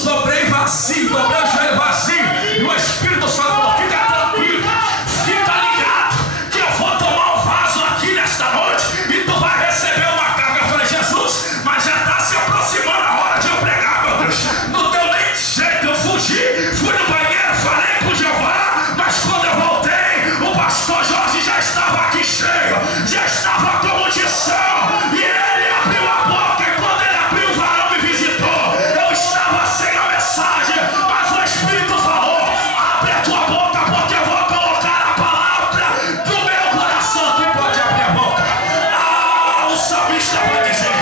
Jesus, dobrei vazio, dobrei o joelho vazio. E o Espírito Santo falou: fica tranquilo, fica ligado, que eu vou tomar um vaso aqui nesta noite e tu vai receber uma carga. Eu falei: Jesus, mas já está se aproximando a hora de eu pregar, meu Deus. Não deu nem jeito, eu fugi, fui no banheiro, falei com Jeová, mas quando eu voltei, o pastor Jorge já estava aqui cheio, já estava com munição, e ele abriu a boca, e quando ele abriu, o varão me visitou. Eu estava sem a mensagem, mas o Espírito falou: abre a tua boca, porque eu vou colocar a palavra do meu coração. Quem pode abrir a boca? O salmista vai dizer: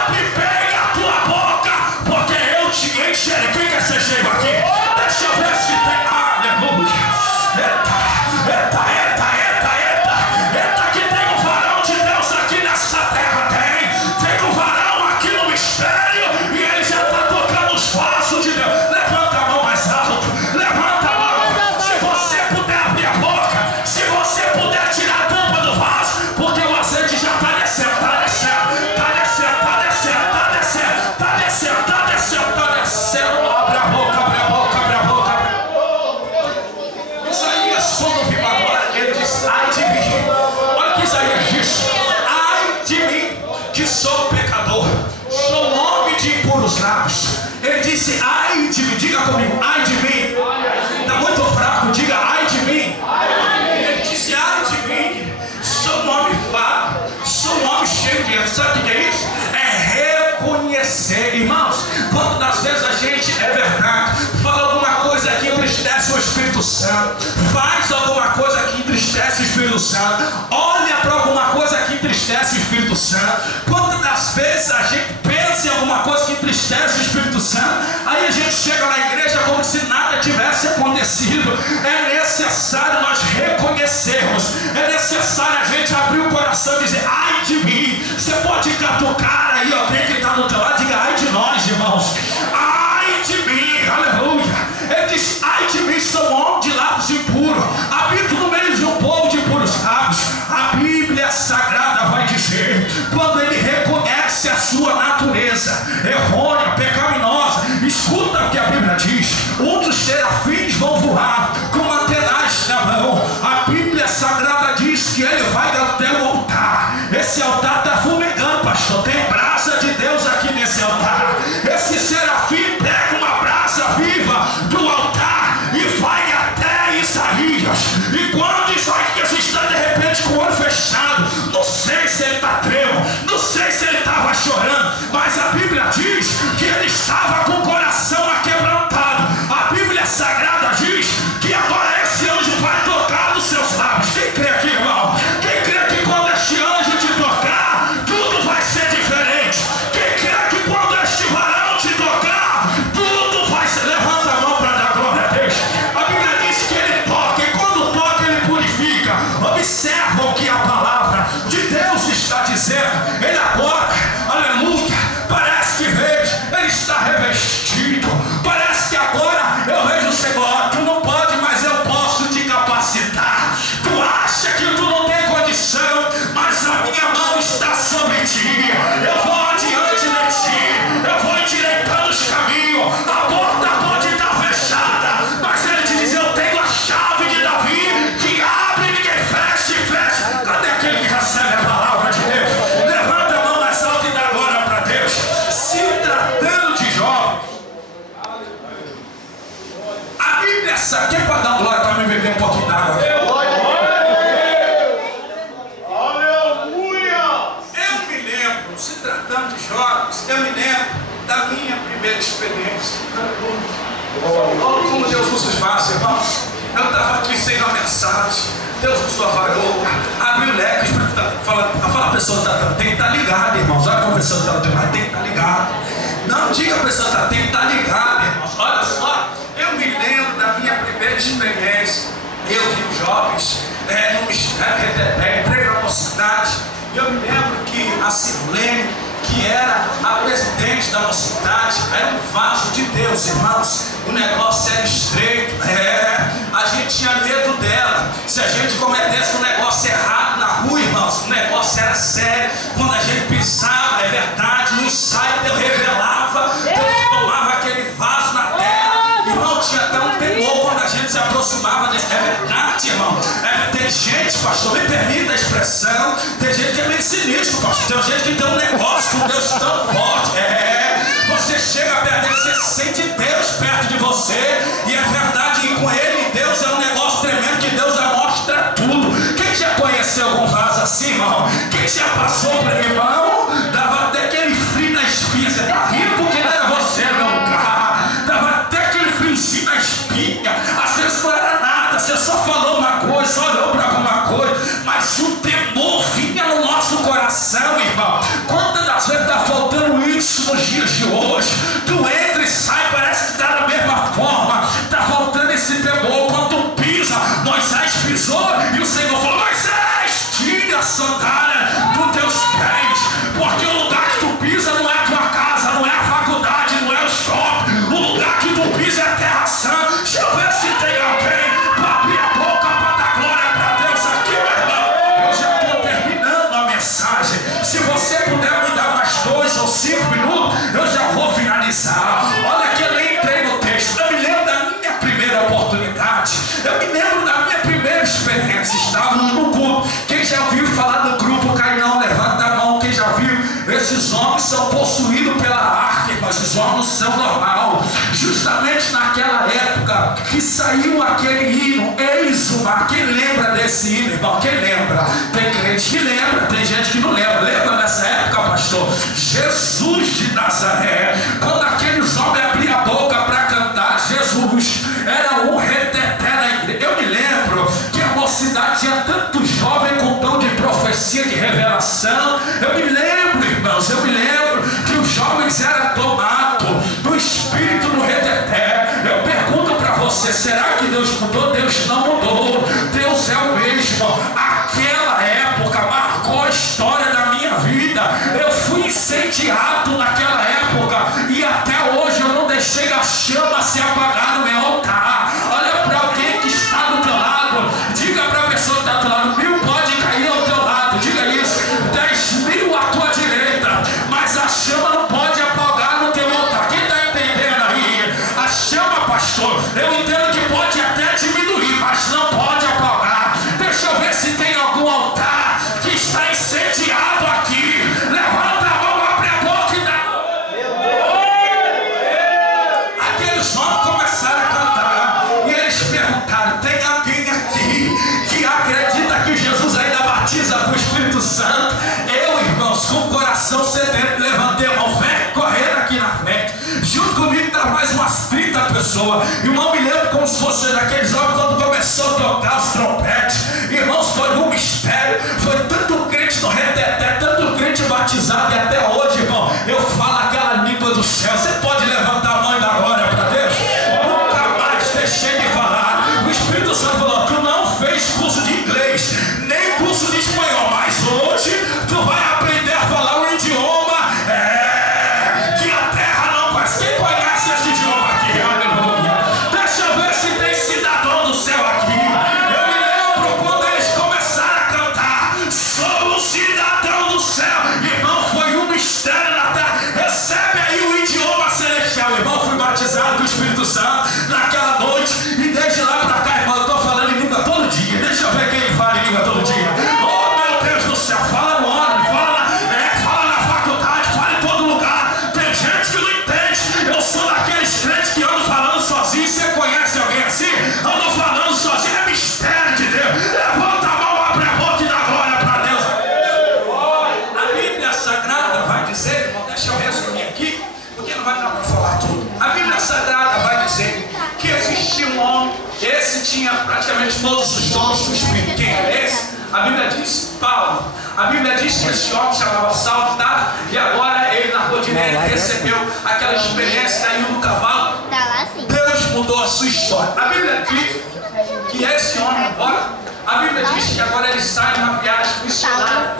abre bem a tua boca, porque eu te encherei. Quem quer ser cheio aqui? Deixa eu ver se tem. Aleluia. Eita, que tem um varão de Deus aqui nessa terra. Tem um varão aqui no mistério, e ele já está tocando os vasos de Deus. Levanta a mão mais alto, levanta a mão. Se você puder abrir a boca, se você puder tirar a tampa do vaso, porque o azeite já está descendo, está descendo, está descendo, está descendo, está descendo, está descendo, está descendo, está descendo. Abre a boca, abre a boca, abre a boca. Isaías, quando viu agora, ele disse: ai de mim. Olha o que Isaías disse: ai de mim, que sou pecador, sou homem de impuros lábios. Ele disse: ai de mim. Diga comigo: ai de mim. Está muito fraco, diga: ai de mim. Ele disse: ai de mim, sou um homem fraco, sou um homem cheio de erros. Sabe o que é isso? É reconhecer, irmãos. Quantas das vezes a gente, é verdade, fala alguma coisa que entristece o Espírito Santo, faz alguma coisa que entristece o Espírito Santo, olha para alguma coisa que entristece o Espírito Santo. Quantas das vezes a gente pensa em alguma coisa que entristece o Espírito Santo, aí a gente chega na igreja como se nada tivesse acontecido. É necessário nós reconhecermos, é necessário a gente abrir o coração e dizer: ai de mim. Você pode catucar aí alguém que está do teu lado, diga: ai de nós, irmãos. Ai de mim, aleluia. Ele diz: ai de mim, sou homem de lábios impuros, habito no meio de um povo de impuros lábios. A Bíblia Sagrada vai dizer, quando ele reconhece a sua natureza errônea, pecaminosa, escuta o que a Bíblia diz: um dos serafins vão voar com uma tenaz na mão. A Bíblia Sagrada diz que ele vai até o altar. Esse altar está fumegando, pastor. Tem brasa de Deus aqui nesse altar. Esse serafim pega uma brasa viva do altar e vai até Isaías. E quando Isaías está de repente com o olho fechado, não sei se ele está tremo, não sei se ele estava chorando, mas a Bíblia diz que ele estava com o coração aquebrantado. A Bíblia Sagrada diz que agora esse anjo vai tocar nos seus lábios. Quem crê aqui, irmão? Quem crê que quando este anjo te tocar, tudo vai ser diferente? Quem crê que quando este varão te tocar, tudo vai ser... Levanta a mão para dar glória a Deus. A Bíblia diz que ele toca, e quando toca ele purifica. Observa o que a palavra de Deus está dizendo. Ele agora, aleluia, parece que vejo, ele está revestido. Parece que agora eu vejo o Senhor. Tu não pode, mas eu posso te capacitar. Tu acha que tu não tem condição, mas a minha mão está sobre ti. Eu vou adiante de ti, eu vou endireitando os caminhos. A porta pode estar fechada, mas ele te diz: eu tenho a chave de Davi, que abre e ninguém fecha e fecha. Cadê aquele que recebe a palavra de Deus? Levanta a mão mais alta e dá glória para Deus. Se tratando de Jó, a Bíblia sabe. Quem pode dar glória para me beber um pouquinho d'água? Eu me lembro, se tratando de jovens, eu me lembro da minha primeira experiência. Olha como Deus nos faz, irmãos. Eu estava aqui sem a mensagem, Deus nos trabalhou, abriu leques para falar. A pessoa tem que estar ligada, irmãos. Olha como a pessoa está ligada, tem que estar ligada. Não diga a pessoa tem que estar ligada, irmãos. Olha só, eu me lembro da minha primeira experiência. Eu vi os jovens no mistério, entrei para a mocidade. Eu me lembro que a Silene, que era a presidente da mocidade, era um vaso de Deus, irmãos. O negócio era estreito, a gente tinha medo dela. Se a gente cometesse um negócio errado na rua, irmãos, o negócio era sério. Quando a gente pisava, é verdade, no ensaio Deus revelava, Deus tomava aquele vaso pastor, me permita a expressão. Tem gente que é meio sinistro, pastor. Tem gente que tem um negócio com Deus tão forte. Você chega perto dele, você sente Deus perto de você. E é verdade que com ele, Deus é um negócio tremendo, que Deus mostra tudo. Quem já conheceu algum vaso assim, irmão? Quem já passou por ele, irmão? Dava até aquele frio na espinha. Você tá rindo porque não era você, não, cara. Dava até aquele friozinho na espinha. Às vezes não era nada, você só falou uma coisa, só olhou para alguma coisa, mas o temor vinha no nosso coração, irmão. Quantas das vezes está faltando isso nos dias de hoje? Tu entra e sai, parece que está da mesma forma. Está faltando esse temor. Quando tu pisa, Moisés pisou e o Senhor falou: Moisés, tira a sandália dos teus pés, porque o lugar que tu pisa não é a tua casa, não é a faculdade, não é o shopping. O lugar que tu pisa é a terra santa. Deixa eu ver se tem alguém para abrir a boca para dar glória para Deus aqui, meu irmão. Eu já estou terminando a mensagem. Se você puder me dar mais 2 ou 5 minutos, eu já vou finalizar. Olha que eu nem entrei no texto. Eu me lembro da minha primeira oportunidade. Eu me lembro da minha primeira experiência. Estávamos no culto. Quem já ouviu falar do grupo Cainão? Levanta a mão. Quem já viu? Esses homens são possuídos pela arte, mas os homens não são normal. Justamente naquela época que saiu aquele hino, Eis o Mar. Quem lembra desse hino, irmão? Quem lembra? Tem crente que lembra, tem gente que não lembra. Lembra nessa época, pastor? Jesus de Nazaré. Quando aqueles homens abriam a boca para cantar Jesus, era um reteté na igreja. Eu me lembro que a mocidade tinha tanto jovem com dom de profecia, de revelação. Eu me lembro, irmãos, eu me lembro que os jovens eram tomados do Espírito no reteté. Eu pergunto para você, será que Deus mudou? Deus não mudou. Deus é o mesmo. Aquela época marcou a história da minha vida. Eu fui incendiado naquela época e até hoje eu não deixei a chama se apagar no meu altar. Olha para alguém que está do teu lado, diga para a pessoa que está do teu lado: 1000 pode cair ao teu lado, diga isso, 10.000 à tua direita, mas a chama não pode apagar no teu altar. Quem está entendendo aí? A chama, pastor, eu entendo que pode até diminuir, mas não pode apagar. Deixa eu ver se tem algum altar que está incendiado aqui. Levanta a mão, abre a boca e dá. Aqueles homens começaram a cantar e eles perguntaram: tem alguém aqui que acredita que Jesus ainda batiza com o Espírito Santo? Eu, irmãos, com o coração sedento, levantei a mão, vem correndo aqui na frente. Junto comigo está mais umas 30 pessoas. Irmão, me lembro como se fosse daqueles homens quando começou a tocar os trompetes. Irmãos, foi um mistério. Foi tanto crente no reteté, tanto crente batizado, e até hoje, irmão, eu falo aquela língua do céu. Você pode levantar a mão e dar glória para Deus? Nunca mais deixei de falar. O Espírito Santo falou: tu não fez curso de inglês, nem curso de espanhol, mas hoje tu vai aprender a falar um idioma que a terra não conhece. Quem conhece esse idioma aqui? Aleluia. Deixa eu ver se tem cidadão do céu aqui. Eu me lembro quando eles começaram a cantar: somos cidadão do céu. Irmão, foi um mistério na terra. Recebe aí o idioma celestial. Irmão, fui batizado com o Espírito Santo naquela noite, e desde lá para cá, irmão, eu estou falando em língua todo dia. Deixa eu ver quem fala em língua todo dia. Oh, meu Deus do céu, fala no ônibus, fala na faculdade, fala em todo lugar. Tem gente que não entende. Eu sou daqueles crentes que andam falando sozinho. Você conhece alguém assim? Andam falando sozinho, é mistério de Deus. Levanta a mão, abre a boca e dá glória para Deus. A Bíblia Sagrada vai dizer, irmão, deixa eu resumir aqui, porque não vai dar para falar tudo. A Bíblia Sagrada vai dizer que existia um homem, esse tinha praticamente todos os dons do Espírito. Quem é esse? A Bíblia diz Paulo. A Bíblia diz que esse homem chamava Saulo, tá? E agora ele na rua direita recebeu aquela experiência, caiu no cavalo. Deus mudou a sua história. A Bíblia diz que esse homem agora, a Bíblia diz que agora ele sai numa viagem missionária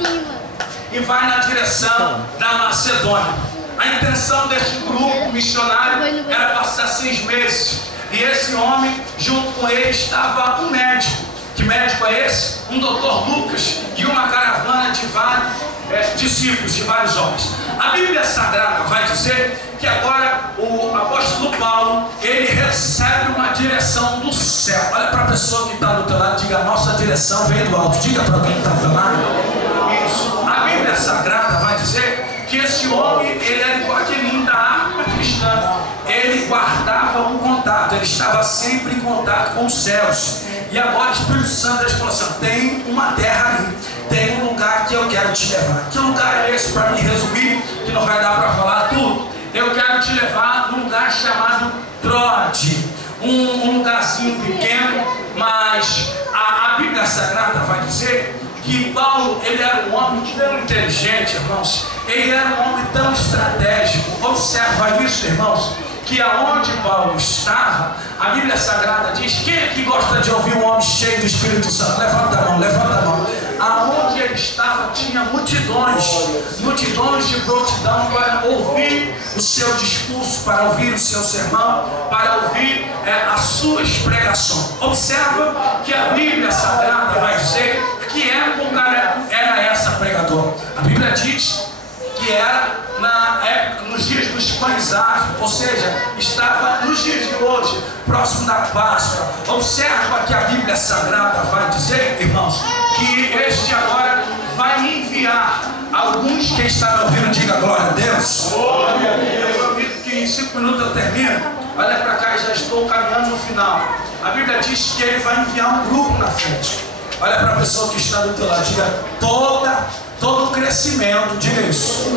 e vai na direção da Macedônia. A intenção deste grupo missionário era passar 6 meses. E esse homem, junto com ele, estava um médico. Que médico é esse? Um doutor Lucas e uma caravana de vários discípulos, de vários homens. A Bíblia Sagrada vai dizer que agora o apóstolo Paulo, ele recebe uma direção do céu. Olha para a pessoa que está do teu lado e diga: nossa direção direção vem do alto. Diga para quem está falando. Isso. A Bíblia Sagrada vai dizer que esse homem, ele era igual aquele da arma cristã. Ele guardava um contato, ele estava sempre em contato com os céus. E agora o Espírito Santo Deus falou assim: tem uma terra ali, tem um lugar que eu quero te levar. Que lugar é esse? Para me resumir, que não vai dar para falar tudo. Eu quero te levar num lugar chamado Troade, um lugarzinho pequeno, mas a Bíblia Sagrada vai dizer que Paulo, ele era um homem tão inteligente, irmãos. Ele era um homem tão estratégico. Observa isso, irmãos, que aonde Paulo estava, a Bíblia Sagrada diz: quem é que gosta de ouvir um homem cheio do Espírito Santo? Levanta a mão, levanta a mão. Aonde ele estava tinha multidões de prontidão para ouvir o seu discurso, para ouvir o seu sermão, para ouvir as suas pregações. Observa que a Bíblia Sagrada vai dizer que o cara era essa pregador. A Bíblia diz que era nos dias dos pães árvores, ou seja, estava nos dias de hoje, próximo da Páscoa. Observa que a Bíblia Sagrada vai dizer, irmãos, que este agora vai enviar alguns. Quem está me ouvindo, diga glória a Deus. Eu prometo que em 5 minutos eu termino. Olha para cá, já estou caminhando no final. A Bíblia diz que ele vai enviar um grupo na frente. Olha para a pessoa que está do teu lado, diga: todo crescimento, diga isso,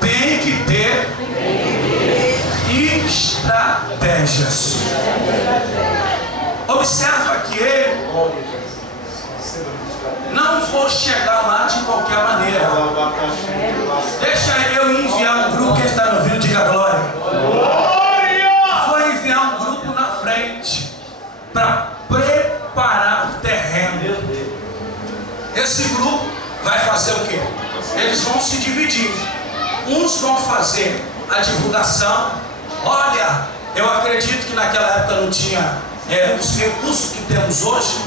tem que ter estratégias. Observa que ele não vou chegar lá de qualquer maneira. Deixa eu enviar um grupo. Quem está me ouvindo, diga glória. Vou enviar um grupo na frente para preparar o terreno. Esse grupo vai fazer o quê? Eles vão se dividir. Uns vão fazer a divulgação. Olha, eu acredito que naquela época não tinha os recursos que temos hoje.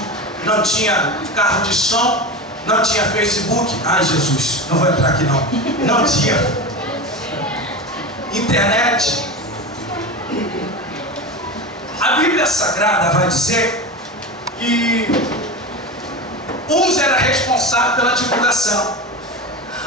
Não tinha carro de som, não tinha Facebook. Ai, Jesus, não vou entrar aqui não. Não tinha internet. A Bíblia Sagrada vai dizer que uns eram responsáveis pela divulgação.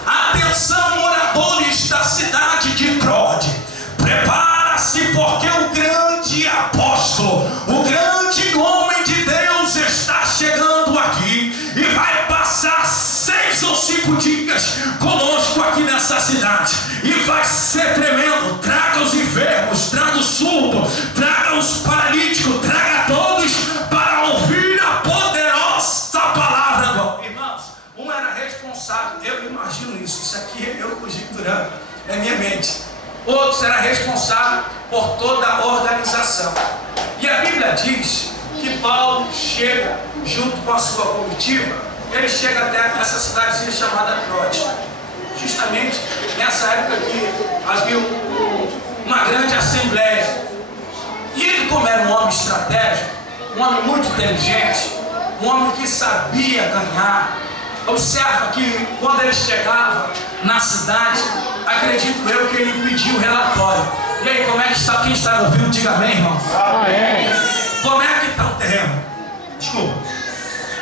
Atenção, moradores da cidade de Troade, prepara-se, porque o grande apóstolo, o grande homem de Deus está chegando aqui e vai passar 6 ou 5 dias conosco aqui nessa cidade, e vai ser tremendo. Traga os enfermos, traga os surdos, traga os paralíticos, traga todos para ouvir a poderosa palavra. Irmãos, um era responsável, eu imagino isso aqui eu conjecturando, é minha mente. Outro será responsável por toda a organização. E a Bíblia diz que Paulo chega junto com a sua comitiva. Ele chega até essa cidadezinha chamada Troade. Justamente nessa época que havia uma grande assembleia. E ele, como era um homem estratégico, um homem muito inteligente, um homem que sabia ganhar. Observa que quando ele chegava na cidade, acredito eu que ele pediu o relatório. E aí, como é que está? Quem está ouvindo, diga amém, irmão. Amém. Como é que está o terreno? Desculpa.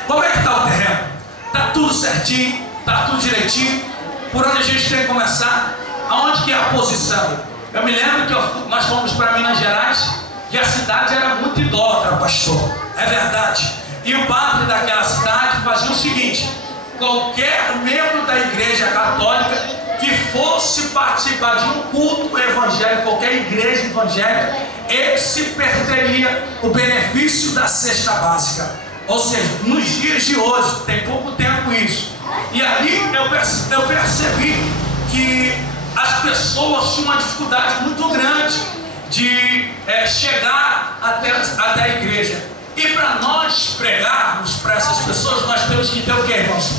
Como é que está o terreno? Está tudo certinho, está tudo direitinho. Por onde a gente tem que começar? Aonde que é a posição? Eu me lembro que nós fomos para Minas Gerais e a cidade era muito idólatra, pastor. É verdade. E o padre daquela cidade fazia o seguinte: qualquer membro da igreja católica que fosse participar de um culto evangélico, qualquer igreja evangélica, esse perderia o benefício da cesta básica. Ou seja, nos dias de hoje, tem pouco tempo isso. E ali eu percebi que as pessoas tinham uma dificuldade muito grande de chegar até a igreja. E para nós pregarmos para essas pessoas, nós temos que ter o que, irmãos?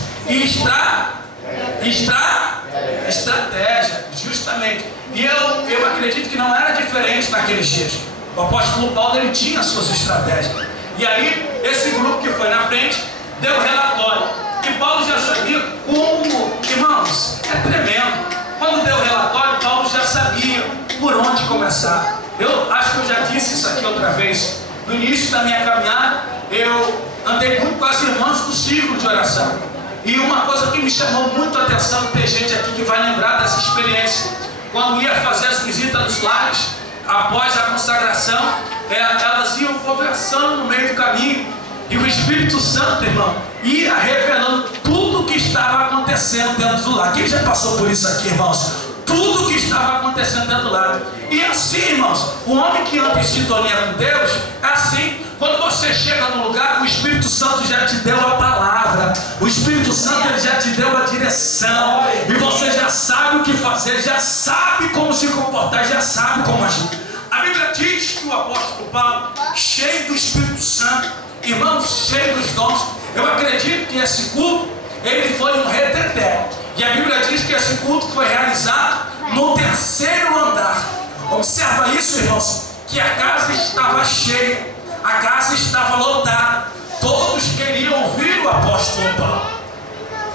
Estratégia, justamente. E eu acredito que não era diferente naqueles dias. O apóstolo Paulo, ele tinha as suas estratégias. E aí, esse grupo que foi na frente deu o relatório. E Paulo já sabia como, irmãos, é tremendo. Quando deu o relatório, Paulo já sabia por onde começar. Eu acho que eu já disse isso aqui outra vez. No início da minha caminhada, eu andei muito com as irmãs do círculo de oração. E uma coisa que me chamou muito a atenção, tem gente aqui que vai lembrar dessa experiência. Quando ia fazer as visitas nos lares, após a consagração, elas iam conversando no meio do caminho. E o Espírito Santo, irmão, ia revelando tudo o que estava acontecendo dentro do lar. Quem já passou por isso aqui, irmãos? Tudo o que estava acontecendo dentro do lar. E assim, irmãos, o homem que anda em sintonia com Deus, é assim. Quando você chega num lugar, o Espírito Santo já te deu a palavra. O Espírito Santo ele já te deu a direção. E você já sabe o que fazer, já sabe como se comportar, já sabe como agir. A Bíblia diz que o apóstolo Paulo, cheio do Espírito Santo, irmãos, cheio dos dons, eu acredito que esse culto, ele foi um reteté. E a Bíblia diz que esse culto foi realizado no 3º andar. Observa isso, irmãos, que a casa estava cheia, a casa estava lotada. Todos queriam ouvir o apóstolo Paulo.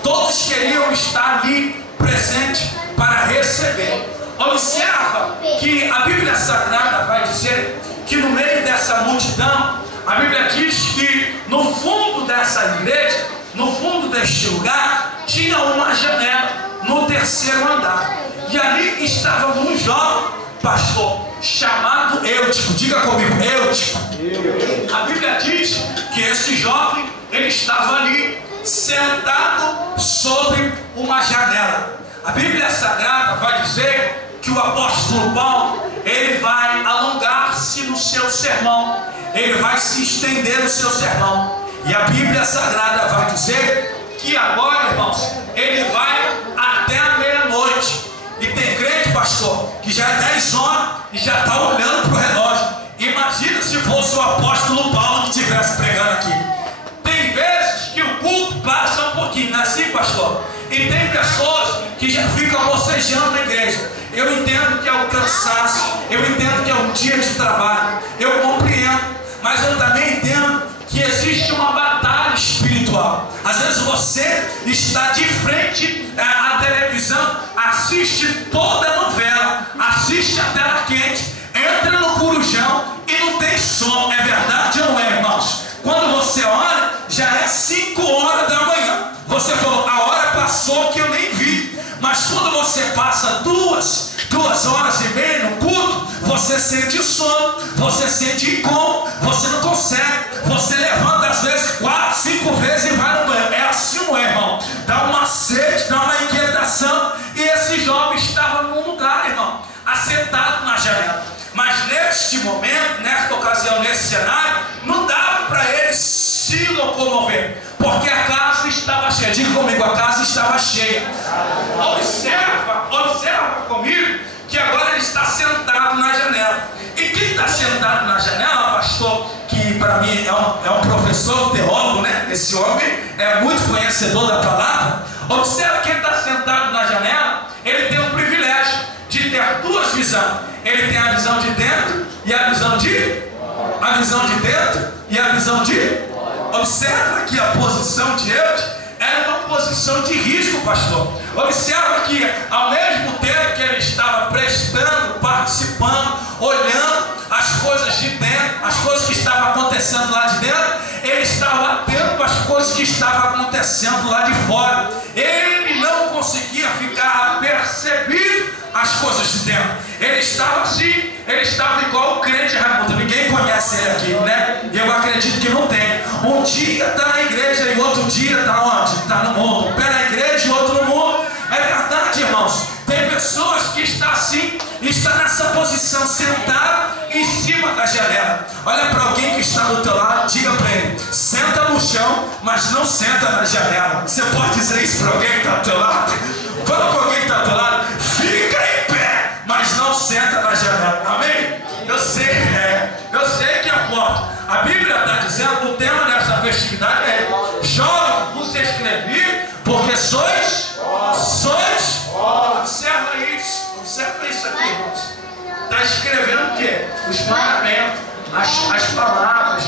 Todos queriam estar ali presente para receber. Observa que a Bíblia Sagrada vai dizer que no meio dessa multidão, a Bíblia diz que no fundo dessa igreja, no fundo deste lugar, tinha uma janela no 3º andar. E ali estava um jovem pastor chamado Eutico. Diga comigo, Eutico. A Bíblia diz que esse jovem, ele estava ali sentado sobre uma janela. A Bíblia Sagrada vai dizer que o apóstolo Paulo, ele vai alongar-se no seu sermão, ele vai se estender no seu sermão. E a Bíblia Sagrada vai dizer que agora, irmãos, ele vai até a meia-noite. E tem crente, pastor, que já é 10 horas e já está olhando para o relógio. Imagina se fosse o apóstolo Paulo que estivesse pregando aqui. Tem vezes que o culto passa um pouquinho, não é assim, pastor? E tem pessoas que já ficam bocejando na igreja. Eu entendo que é um cansaço, eu entendo que é um dia de trabalho, eu compreendo, mas eu também entendo que existe uma batalha espiritual. Às vezes você está de frente à televisão, assiste toda a novela, assiste a tela quente, entra no corujão e não tem sono. É verdade ou não é, irmãos? Quando você olha, já é 5 horas da manhã. Você falou, a hora passou que eu nem vi. Mas quando você passa 2 horas e meia no culto, você sente sono, você sente incômodo, você não consegue. Você levanta às vezes 4, 5 vezes e vai no banheiro. É assim, não é, irmão? Dá uma sede, dá uma inquietação. E esse jovem estava num lugar, irmão, assentado na janela. Mas neste momento, nesta ocasião, nesse cenário, não dava para ele se locomover, porque a casa estava cheia. Diga comigo, a casa estava cheia. Observa comigo que agora ele está sentado na janela. E quem está sentado na janela, pastor, que para mim é um professor, teólogo, né? Esse homem é muito conhecedor da palavra. Observa que ele está sentado na janela, ele tem o privilégio de ter 2 visões. Ele tem a visão de dentro e a visão de... A visão de dentro e a visão de... Observa que a posição de Eudes era uma posição de risco, pastor. Observa que ao mesmo tempo que ele estava prestando, participando, olhando as coisas de dentro, as coisas que estavam acontecendo lá de dentro, ele estava atento às coisas que estavam acontecendo lá de fora. Ele não conseguia ficar apercebido as coisas de dentro. Ele estava assim, ele estava igual o crente Raimundo. Ninguém conhece ele aqui, né? E eu acredito que não tem. Um dia está na igreja e outro dia está onde? Está no mundo. Um pé na igreja e outro no mundo. É verdade, irmãos. Tem pessoas que estão assim, está nessa posição, sentado em cima da janela. Olha para alguém que está do teu lado, diga para ele: senta no chão, mas não senta na janela. Você pode dizer isso para alguém que está do teu lado? Fala para alguém que está do teu lado: fica em pé, mas não senta na janela. Amém? Eu sei que é forte. A Bíblia está dizendo, o tema dessa festividade é: jovem, vos escrevi porque sois. Observa isso aqui, irmãos. Está escrevendo o quê? Os mandamentos, as palavras.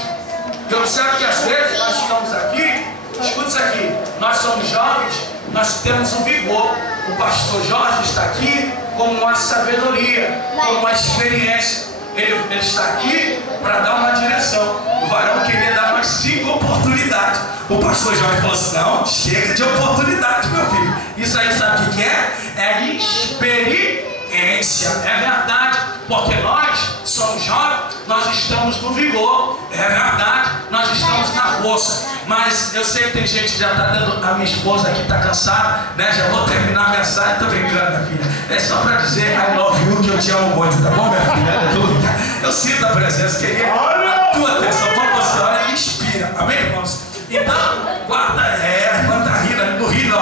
E observa que às vezes nós estamos aqui, escuta isso aqui, nós somos jovens, nós temos um vigor. O pastor Jorge está aqui com uma sabedoria, com uma experiência. Ele está aqui para dar uma direção. O varão queria dar mais 5 oportunidades. O pastor Jorge falou assim: não, chega de oportunidade, meu filho. Isso aí sabe o que é? É experiência. É verdade, porque nós somos jovens, nós estamos no vigor. É verdade, nós estamos na força. Mas eu sei que tem gente que já está dando. A minha esposa aqui está cansada, né? Já vou terminar a mensagem. Estou brincando, minha filha. É só para dizer I love you, que eu te amo muito, tá bom, minha filha? Aleluia. Eu sinto a presença, queria a tua atenção. Quando você olha, me inspira. Amém, irmãos? Então, guarda, a irmã está rindo, não ri não.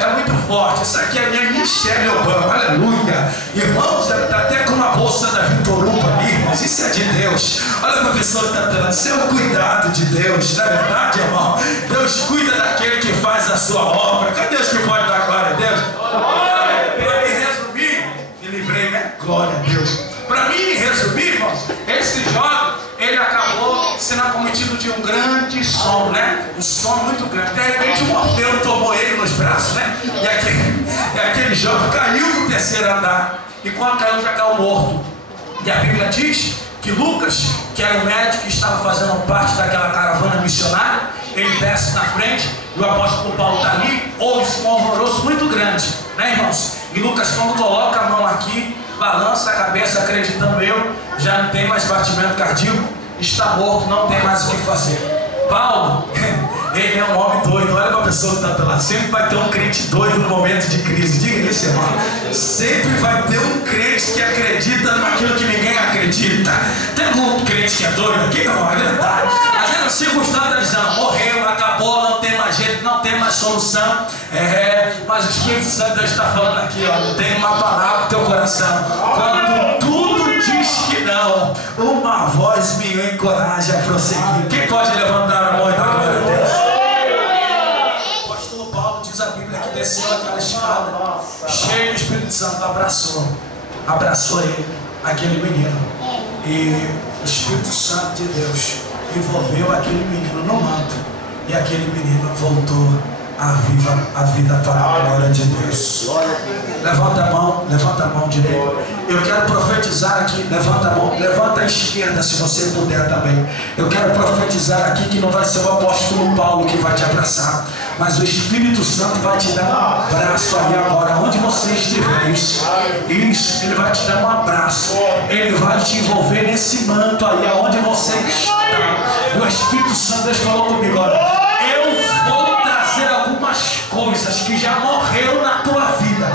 É muito forte. Isso aqui é a minha Michelle Obama, aleluia. Irmãos, ela está até com uma bolsa da Vitor Hugo ali, mas isso é de Deus. Olha para a pessoa que está falando, isso é o cuidado de Deus, não é verdade, irmão? Deus cuida daquele que faz a sua obra. Cadê Deus que pode dar glória a Deus? Para me resumir, me livrei, né? Glória a Deus. Para mim resumir, irmãos, esse jovem, ele acabou sendo acometido de um grande sono, né? Um sono muito grande. De repente, um Orfeu tomou ele nos braços, né? E aquele jovem caiu no terceiro andar. E quando caiu, já caiu morto. E a Bíblia diz que Lucas, que era o médico que estava fazendo parte daquela caravana missionária, ele desce na frente e o apóstolo Paulo está ali, ouve um horroroso muito grande, né, irmãos? E Lucas, quando coloca a mão aqui, balança a cabeça, acreditando eu, já não tem mais batimento cardíaco, está morto, não tem mais o que fazer. Paulo, ele é um homem doido. Olha para a pessoa que está do lado. Sempre vai ter um crente doido no momento de crise. Diga isso, irmão. Sempre vai ter um crente que acredita naquilo que ninguém acredita. Tem algum crente que é doido aqui? Não, é verdade. Às vezes a circunstância dizendo, morreu, acabou, não tem mais jeito, não tem mais solução. Mas o Espírito Santo Deus está falando aqui, ó, tem uma palavra no teu coração. Quando tudo diz que não, uma voz me encoraja a prosseguir. Quem pode levantar a mão e dar glória a Deus? O apóstolo Paulo diz a Bíblia que desceu aquela escada, cheio do Espírito Santo, abraçou ele, aquele menino. E o Espírito Santo de Deus envolveu aquele menino no manto. E aquele menino voltou à vida para a glória de Deus. Levanta a mão direita. Eu quero profetizar aqui. Levanta a mão, levanta a esquerda se você puder também. Eu quero profetizar aqui que não vai ser o apóstolo Paulo que vai te abraçar, mas o Espírito Santo vai te dar um abraço aí agora, onde você estiver. Isso, ele vai te dar um abraço. Ele vai te envolver nesse manto aí, aonde você está. O Espírito Santo, Deus falou comigo, olha, eu vou trazer algumas coisas que já morreram na tua vida.